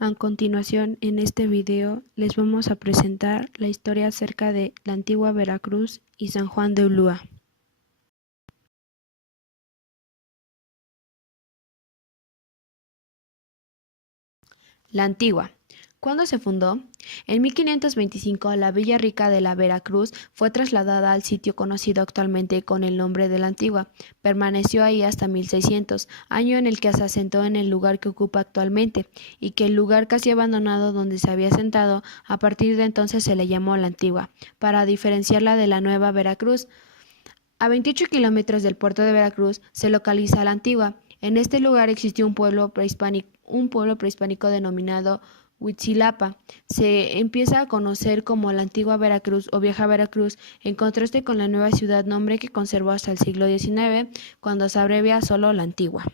A continuación, en este video, les vamos a presentar la historia acerca de la antigua Veracruz y San Juan de Ulúa. La antigua. ¿Cuándo se fundó? En 1525, la Villa Rica de la Veracruz fue trasladada al sitio conocido actualmente con el nombre de la Antigua. Permaneció ahí hasta 1600, año en el que se asentó en el lugar que ocupa actualmente, y que el lugar casi abandonado donde se había asentado, a partir de entonces se le llamó la Antigua, para diferenciarla de la Nueva Veracruz. A 28 kilómetros del puerto de Veracruz se localiza la Antigua. En este lugar existió un pueblo prehispánico denominado Huitzilapa. Se empieza a conocer como la antigua Veracruz o vieja Veracruz, en contraste con la nueva ciudad, nombre que conservó hasta el siglo XIX, cuando se abrevia solo la antigua.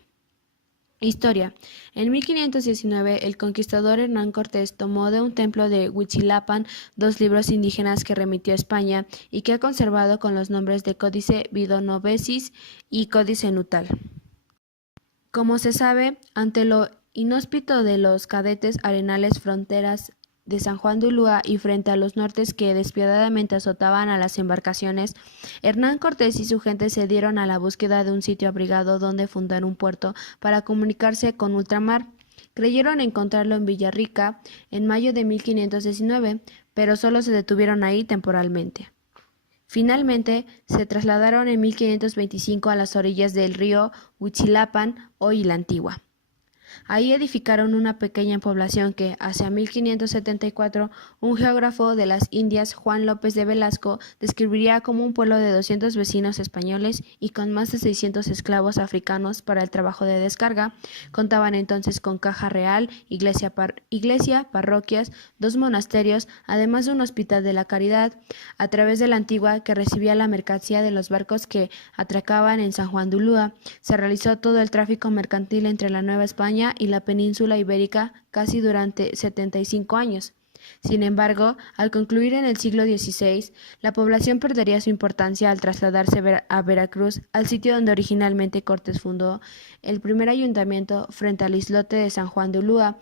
Historia. En 1519, el conquistador Hernán Cortés tomó de un templo de Huitzilapan 2 libros indígenas que remitió a España y que ha conservado con los nombres de Códice Vidonovesis y Códice Nutal. Como se sabe, ante lo inhóspito de los cadetes arenales fronteras de San Juan de Ulúa y frente a los nortes que despiadadamente azotaban a las embarcaciones, Hernán Cortés y su gente se dieron a la búsqueda de un sitio abrigado donde fundar un puerto para comunicarse con ultramar. Creyeron encontrarlo en Villarrica en mayo de 1519, pero solo se detuvieron ahí temporalmente. Finalmente, se trasladaron en 1525 a las orillas del río Huitzilapan, hoy la Antigua. Ahí edificaron una pequeña población que, hacia 1574, un geógrafo de las Indias, Juan López de Velasco, describiría como un pueblo de 200 vecinos españoles y con más de 600 esclavos africanos para el trabajo de descarga. Contaban entonces con caja real, iglesia, parroquias, 2 monasterios, además de un hospital de la caridad, a través de la Antigua, que recibía la mercancía de los barcos que atracaban en San Juan de Ulúa. Se realizó todo el tráfico mercantil entre la Nueva España y la península ibérica casi durante 75 años. Sin embargo, al concluir en el siglo XVI, la población perdería su importancia al trasladarse a Veracruz, al sitio donde originalmente Cortés fundó el primer ayuntamiento frente al islote de San Juan de Ulúa.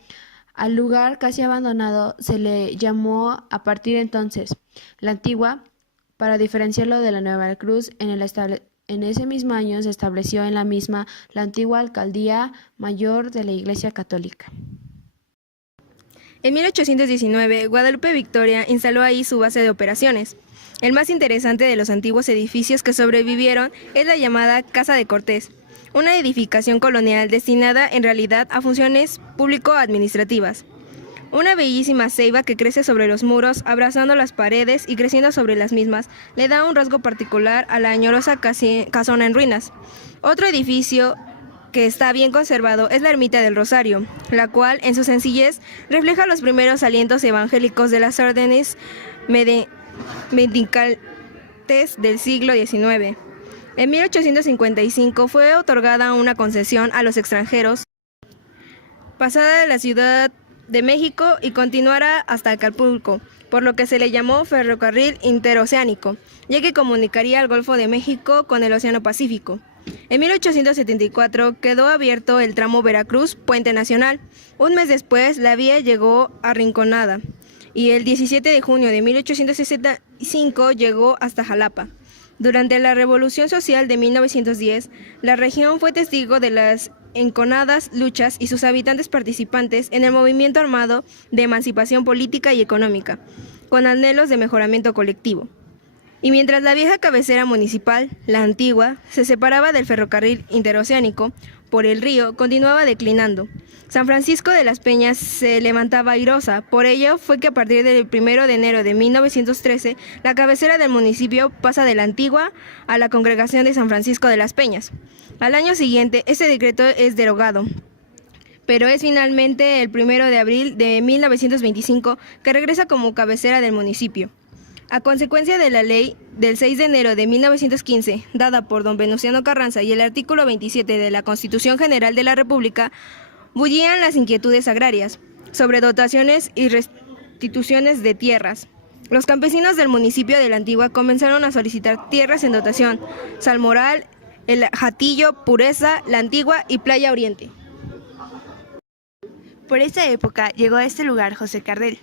Al lugar casi abandonado se le llamó a partir de entonces la Antigua, para diferenciarlo de la Nueva Veracruz. En ese mismo año se estableció en la misma la antigua Alcaldía Mayor de la Iglesia Católica. En 1819, Guadalupe Victoria instaló ahí su base de operaciones. El más interesante de los antiguos edificios que sobrevivieron es la llamada Casa de Cortés, una edificación colonial destinada en realidad a funciones público-administrativas. Una bellísima ceiba que crece sobre los muros, abrazando las paredes y creciendo sobre las mismas, le da un rasgo particular a la añosa casona en ruinas. Otro edificio que está bien conservado es la Ermita del Rosario, la cual, en su sencillez, refleja los primeros alientos evangélicos de las órdenes mendicales del siglo XIX. En 1855 fue otorgada una concesión a los extranjeros, pasada de la Ciudad de México y continuará hasta Acapulco, por lo que se le llamó Ferrocarril Interoceánico, ya que comunicaría el Golfo de México con el Océano Pacífico. En 1874 quedó abierto el tramo Veracruz-Puente Nacional. Un mes después, la vía llegó a Rinconada y el 17 de junio de 1865 llegó hasta Jalapa. Durante la Revolución Social de 1910, la región fue testigo de las enconadas luchas y sus habitantes participantes en el movimiento armado de emancipación política y económica, con anhelos de mejoramiento colectivo. Y mientras la vieja cabecera municipal, la Antigua, se separaba del ferrocarril interoceánico por el río, continuaba declinando. San Francisco de las Peñas se levantaba airosa, por ello fue que a partir del 1 de enero de 1913, la cabecera del municipio pasa de la Antigua a la Congregación de San Francisco de las Peñas. Al año siguiente, este decreto es derogado, pero es finalmente el 1 de abril de 1925 que regresa como cabecera del municipio. A consecuencia de la ley del 6 de enero de 1915, dada por don Venustiano Carranza, y el artículo 27 de la Constitución General de la República, bullían las inquietudes agrarias, sobre dotaciones y restituciones de tierras. Los campesinos del municipio de la Antigua comenzaron a solicitar tierras en dotación: Salmoral, El Hatillo, Pureza, La Antigua y Playa Oriente. Por esa época llegó a este lugar José Cardel.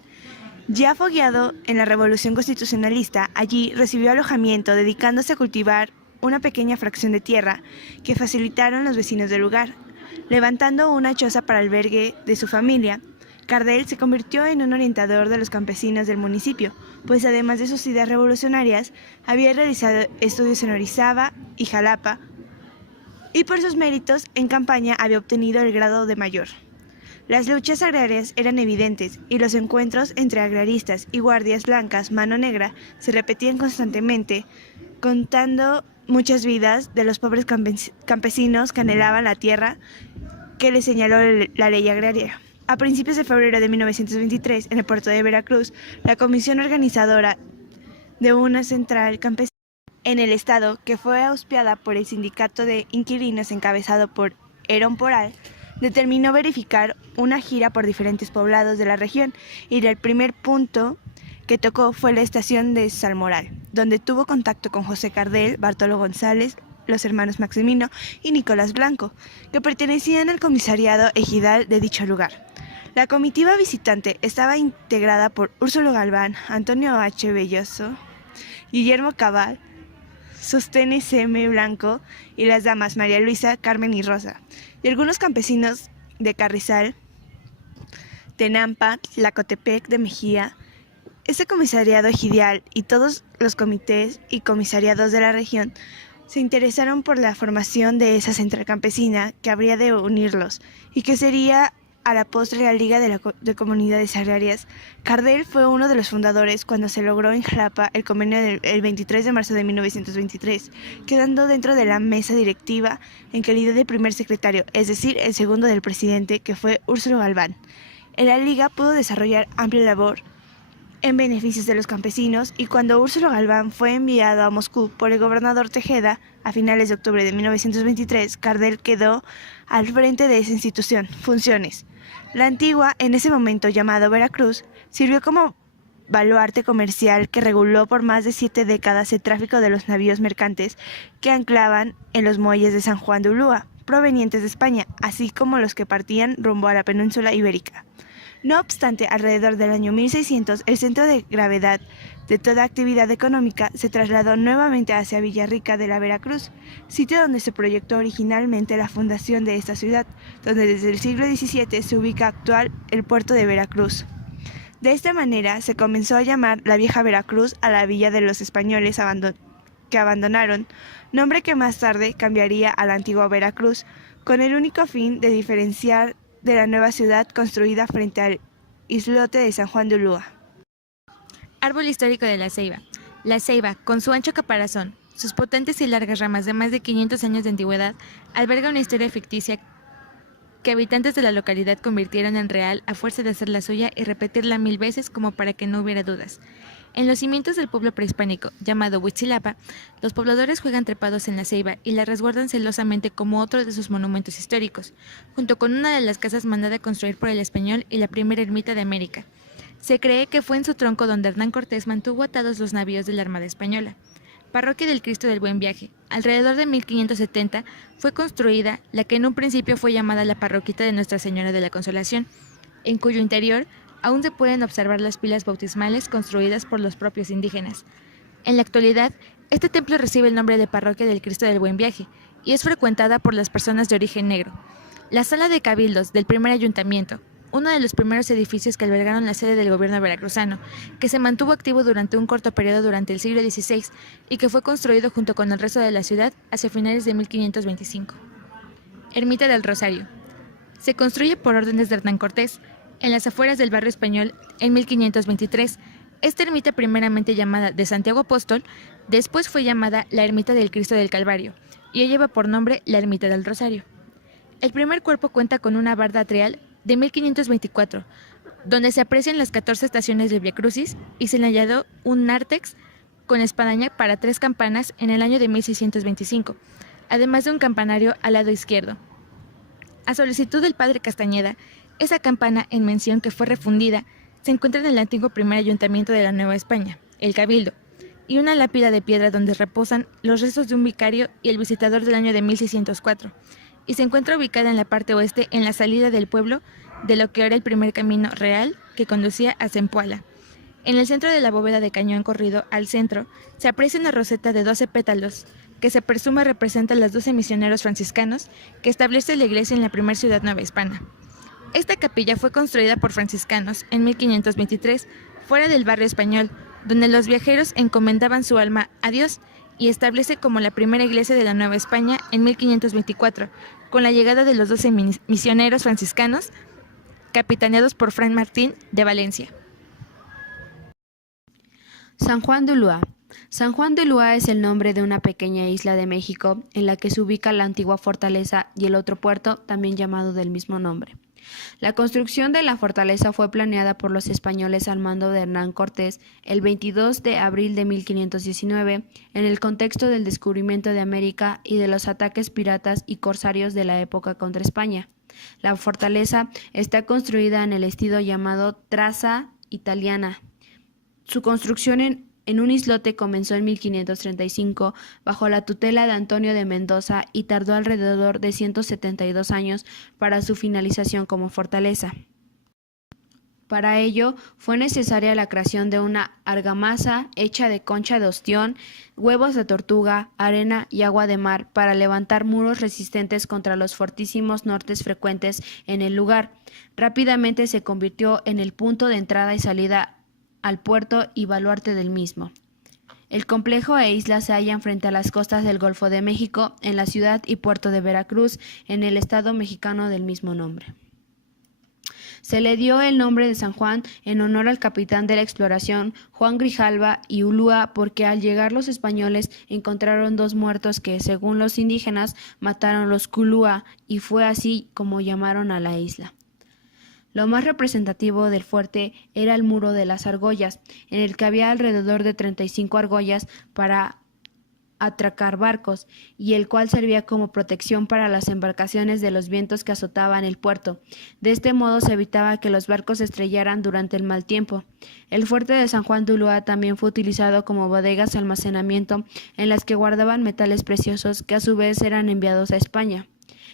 Ya fogueado en la Revolución Constitucionalista, allí recibió alojamiento dedicándose a cultivar una pequeña fracción de tierra que facilitaron los vecinos del lugar. Levantando una choza para albergue de su familia, Cardel se convirtió en un orientador de los campesinos del municipio, pues además de sus ideas revolucionarias, había realizado estudios en Orizaba y Jalapa, y por sus méritos en campaña había obtenido el grado de mayor. Las luchas agrarias eran evidentes y los encuentros entre agraristas y guardias blancas mano negra se repetían constantemente, contando muchas vidas de los pobres campesinos que anhelaban la tierra que les señaló la ley agraria. A principios de febrero de 1923, en el puerto de Veracruz, la comisión organizadora de una central campesina en el estado, que fue auspiciada por el sindicato de inquilinos encabezado por Herón Poral, determinó verificar una gira por diferentes poblados de la región y el primer punto que tocó fue la estación de Salmoral, donde tuvo contacto con José Cardel, Bartolo González, los hermanos Maximino y Nicolás Blanco, que pertenecían al comisariado ejidal de dicho lugar. La comitiva visitante estaba integrada por Úrsulo Galván, Antonio H. Belloso, Guillermo Cabal, Sóstenes M. Blanco y las damas María Luisa, Carmen y Rosa, y algunos campesinos de Carrizal, Tenampa, Tlacotepec de Mejía. Este comisariado ejidal y todos los comités y comisariados de la región se interesaron por la formación de esa central campesina que habría de unirlos y que sería a la postre la Liga de Comunidades Agrarias. Cardel fue uno de los fundadores cuando se logró en Jalapa el convenio el 23 de marzo de 1923, quedando dentro de la mesa directiva en calidad de primer secretario, es decir, el segundo del presidente, que fue Úrsulo Galván. En la Liga pudo desarrollar amplia labor en beneficios de los campesinos, y cuando Úrsulo Galván fue enviado a Moscú por el gobernador Tejeda a finales de octubre de 1923, Cardel quedó al frente de esa institución. Funciones. La Antigua, en ese momento llamado Veracruz, sirvió como baluarte comercial que reguló por más de 7 décadas el tráfico de los navíos mercantes que anclaban en los muelles de San Juan de Ulúa, provenientes de España, así como los que partían rumbo a la península ibérica. No obstante, alrededor del año 1600, el centro de gravedad de toda actividad económica se trasladó nuevamente hacia Villarrica de la Veracruz, sitio donde se proyectó originalmente la fundación de esta ciudad, donde desde el siglo XVII se ubica actual el puerto de Veracruz. De esta manera se comenzó a llamar la vieja Veracruz a la villa de los españoles que abandonaron, nombre que más tarde cambiaría a la antigua Veracruz, con el único fin de diferenciar de la nueva ciudad construida frente al islote de San Juan de Ulúa. Árbol histórico de la ceiba. La ceiba, con su ancho caparazón, sus potentes y largas ramas de más de 500 años de antigüedad, alberga una historia ficticia que habitantes de la localidad convirtieron en real a fuerza de hacerla suya y repetirla 1000 veces como para que no hubiera dudas. En los cimientos del pueblo prehispánico, llamado Huitzilapa, los pobladores juegan trepados en la ceiba y la resguardan celosamente como otro de sus monumentos históricos, junto con una de las casas mandada a construir por el español y la primera ermita de América. Se cree que fue en su tronco donde Hernán Cortés mantuvo atados los navíos de la Armada Española. Parroquia del Cristo del Buen Viaje. Alrededor de 1570 fue construida la que en un principio fue llamada la Parroquita de Nuestra Señora de la Consolación, en cuyo interior aún se pueden observar las pilas bautismales construidas por los propios indígenas. En la actualidad, este templo recibe el nombre de Parroquia del Cristo del Buen Viaje y es frecuentada por las personas de origen negro. La sala de cabildos del primer ayuntamiento, uno de los primeros edificios que albergaron la sede del gobierno veracruzano, que se mantuvo activo durante un corto periodo durante el siglo XVI y que fue construido junto con el resto de la ciudad hacia finales de 1525. Ermita del Rosario. Se construye por órdenes de Hernán Cortés, en las afueras del barrio español en 1523. Esta ermita, primeramente llamada de Santiago Apóstol, después fue llamada la Ermita del Cristo del Calvario y hoy lleva por nombre la Ermita del Rosario. El primer cuerpo cuenta con una barda atrial de 1524, donde se aprecian las 14 estaciones del Via Crucis y se le añadió un nártex con espadaña para 3 campanas en el año de 1625, además de un campanario al lado izquierdo. A solicitud del padre Castañeda, esa campana en mención que fue refundida se encuentra en el antiguo primer ayuntamiento de la Nueva España, el Cabildo, y una lápida de piedra donde reposan los restos de un vicario y el visitador del año de 1604, y se encuentra ubicada en la parte oeste en la salida del pueblo de lo que era el primer camino real que conducía a Zempoala. En el centro de la bóveda de cañón corrido al centro se aprecia una roseta de 12 pétalos, que se presume representa a los 12 misioneros franciscanos que establece la iglesia en la primera ciudad nueva hispana. Esta capilla fue construida por franciscanos en 1523, fuera del barrio español, donde los viajeros encomendaban su alma a Dios, y establece como la primera iglesia de la Nueva España en 1524, con la llegada de los 12 misioneros franciscanos, capitaneados por Fray Martín de Valencia. San Juan de Ulúa. San Juan de Ulúa es el nombre de una pequeña isla de México en la que se ubica la antigua fortaleza y el otro puerto, también llamado del mismo nombre. La construcción de la fortaleza fue planeada por los españoles al mando de Hernán Cortés el 22 de abril de 1519, en el contexto del descubrimiento de América y de los ataques piratas y corsarios de la época contra España. La fortaleza está construida en el estilo llamado traza italiana. Su construcción en un islote comenzó en 1535 bajo la tutela de Antonio de Mendoza y tardó alrededor de 172 años para su finalización como fortaleza. Para ello fue necesaria la creación de una argamasa hecha de concha de ostión, huevos de tortuga, arena y agua de mar para levantar muros resistentes contra los fortísimos nortes frecuentes en el lugar. Rápidamente se convirtió en el punto de entrada y salida al puerto y baluarte del mismo. El complejo e isla se hallan frente a las costas del Golfo de México, en la ciudad y puerto de Veracruz, en el estado mexicano del mismo nombre. Se le dio el nombre de San Juan en honor al capitán de la exploración Juan Grijalva y Ulúa, porque al llegar los españoles encontraron 2 muertos que, según los indígenas, mataron los Culúa, y fue así como llamaron a la isla. Lo más representativo del fuerte era el muro de las argollas, en el que había alrededor de 35 argollas para atracar barcos, y el cual servía como protección para las embarcaciones de los vientos que azotaban el puerto. De este modo se evitaba que los barcos se estrellaran durante el mal tiempo. El fuerte de San Juan de Ulúa también fue utilizado como bodegas de almacenamiento en las que guardaban metales preciosos que a su vez eran enviados a España.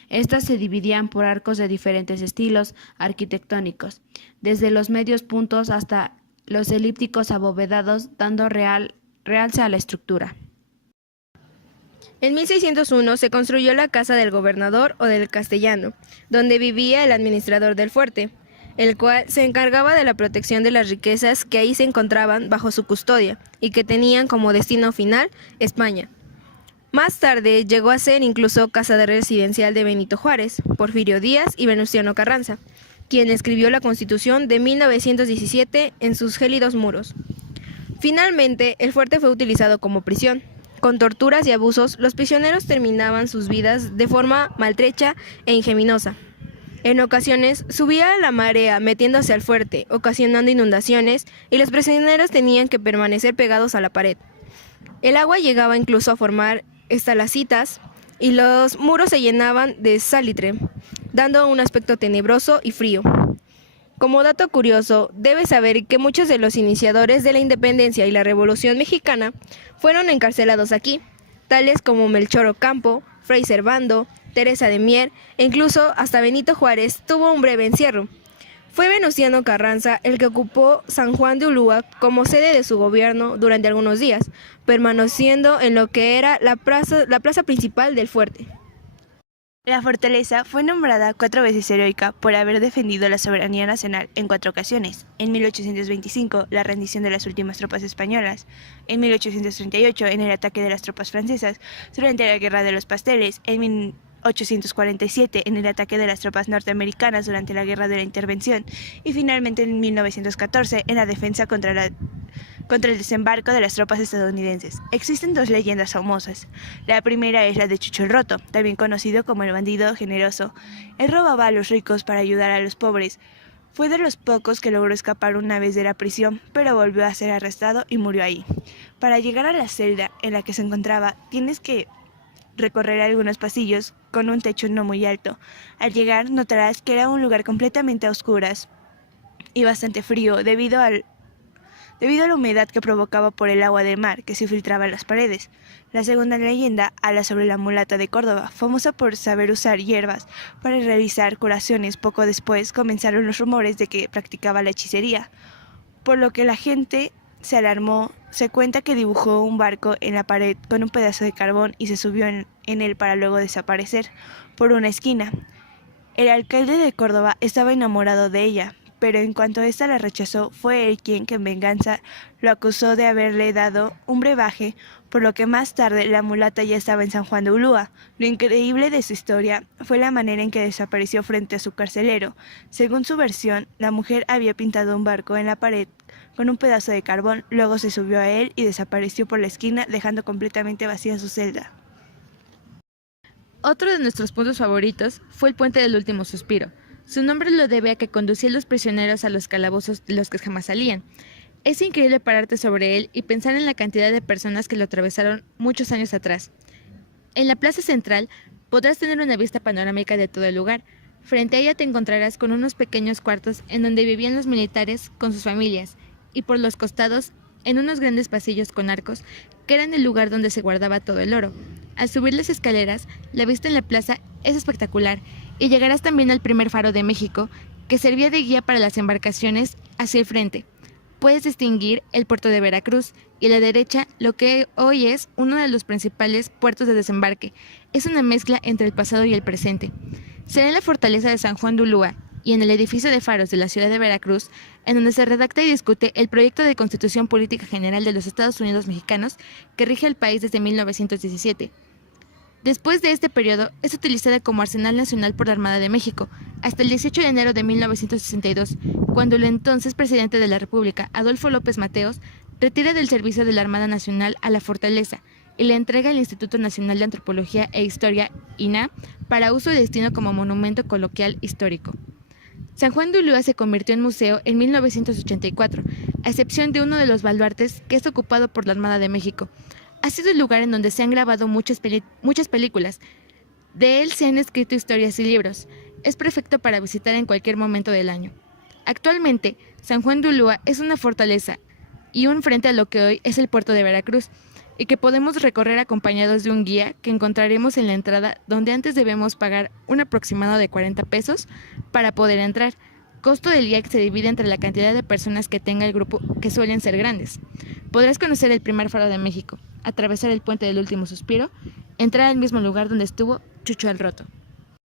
Estas se dividían por arcos de diferentes estilos arquitectónicos, desde los medios puntos hasta los elípticos abovedados, dando realce a la estructura. En 1601 se construyó la casa del gobernador o del castellano, donde vivía el administrador del fuerte, el cual se encargaba de la protección de las riquezas que ahí se encontraban bajo su custodia y que tenían como destino final España. Más tarde llegó a ser incluso casa de residencial de Benito Juárez, Porfirio Díaz y Venustiano Carranza, quien escribió la Constitución de 1917 en sus gélidos muros. Finalmente, el fuerte fue utilizado como prisión. Con torturas y abusos, los prisioneros terminaban sus vidas de forma maltrecha e ingeniosa. En ocasiones, subía la marea metiéndose al fuerte, ocasionando inundaciones, y los prisioneros tenían que permanecer pegados a la pared. El agua llegaba incluso a formar estalactitas y los muros se llenaban de salitre, dando un aspecto tenebroso y frío. Como dato curioso, debes saber que muchos de los iniciadores de la independencia y la Revolución Mexicana fueron encarcelados aquí, tales como Melchor Ocampo, Fray Servando, Teresa de Mier e incluso hasta Benito Juárez tuvo un breve encierro. Fue Venustiano Carranza el que ocupó San Juan de Ulúa como sede de su gobierno durante algunos días, permaneciendo en lo que era la plaza principal del fuerte. La fortaleza fue nombrada 4 veces heroica por haber defendido la soberanía nacional en 4 ocasiones. En 1825, la rendición de las últimas tropas españolas. En 1838, en el ataque de las tropas francesas durante la Guerra de los Pasteles. En 1847, en el ataque de las tropas norteamericanas durante la Guerra de la Intervención. Y finalmente en 1914, en la defensa contra el desembarco de las tropas estadounidenses. Existen 2 leyendas famosas. La primera es la de Chucho el Roto, también conocido como el bandido generoso. Él robaba a los ricos para ayudar a los pobres. Fue de los pocos que logró escapar una vez de la prisión, pero volvió a ser arrestado y murió ahí. Para llegar a la celda en la que se encontraba, tienes que recorrer algunos pasillos con un techo no muy alto. Al llegar notarás que era un lugar completamente a oscuras y bastante frío debido debido a la humedad que provocaba por el agua del mar que se filtraba en las paredes. La segunda leyenda habla sobre la mulata de Córdoba, famosa por saber usar hierbas para realizar curaciones. Poco después comenzaron los rumores de que practicaba la hechicería, por lo que la gente se alarmó. Se cuenta que dibujó un barco en la pared con un pedazo de carbón y se subió en él para luego desaparecer por una esquina. El alcalde de Córdoba estaba enamorado de ella, pero en cuanto ésta la rechazó, fue él quien, en venganza, lo acusó de haberle dado un brebaje, por lo que más tarde la mulata ya estaba en San Juan de Ulúa. Lo increíble de su historia fue la manera en que desapareció frente a su carcelero. Según su versión, la mujer había pintado un barco en la pared con un pedazo de carbón, luego se subió a él y desapareció por la esquina, dejando completamente vacía su celda. Otro de nuestros puntos favoritos fue el Puente del Último Suspiro. Su nombre lo debe a que conducía a los prisioneros a los calabozos de los que jamás salían. Es increíble pararte sobre él y pensar en la cantidad de personas que lo atravesaron muchos años atrás. En la plaza central podrás tener una vista panorámica de todo el lugar. Frente a ella te encontrarás con unos pequeños cuartos en donde vivían los militares con sus familias, y por los costados, en unos grandes pasillos con arcos, que eran el lugar donde se guardaba todo el oro. Al subir las escaleras, la vista en la plaza es espectacular, y llegarás también al primer faro de México, que servía de guía para las embarcaciones hacia el frente. Puedes distinguir el puerto de Veracruz, y a la derecha lo que hoy es uno de los principales puertos de desembarque. Es una mezcla entre el pasado y el presente. Será en la fortaleza de San Juan de Ulúa y en el edificio de faros de la ciudad de Veracruz, en donde se redacta y discute el proyecto de Constitución Política General de los Estados Unidos Mexicanos que rige el país desde 1917. Después de este periodo, es utilizada como arsenal nacional por la Armada de México, hasta el 18 de enero de 1962, cuando el entonces presidente de la República, Adolfo López Mateos, retira del servicio de la Armada Nacional a la fortaleza y le entrega al Instituto Nacional de Antropología e Historia, INAH, para uso y destino como monumento coloquial histórico. San Juan de Ulúa se convirtió en museo en 1984, a excepción de uno de los baluartes que es ocupado por la Armada de México. Ha sido el lugar en donde se han grabado muchas películas. De él se han escrito historias y libros. Es perfecto para visitar en cualquier momento del año. Actualmente, San Juan de Ulúa es una fortaleza y un frente a lo que hoy es el puerto de Veracruz, y que podemos recorrer acompañados de un guía que encontraremos en la entrada, donde antes debemos pagar un aproximado de 40 pesos para poder entrar. Costo del guía que se divide entre la cantidad de personas que tenga el grupo, que suelen ser grandes. Podrás conocer el primer faro de México, atravesar el Puente del Último Suspiro, entrar al mismo lugar donde estuvo Chucho el Roto.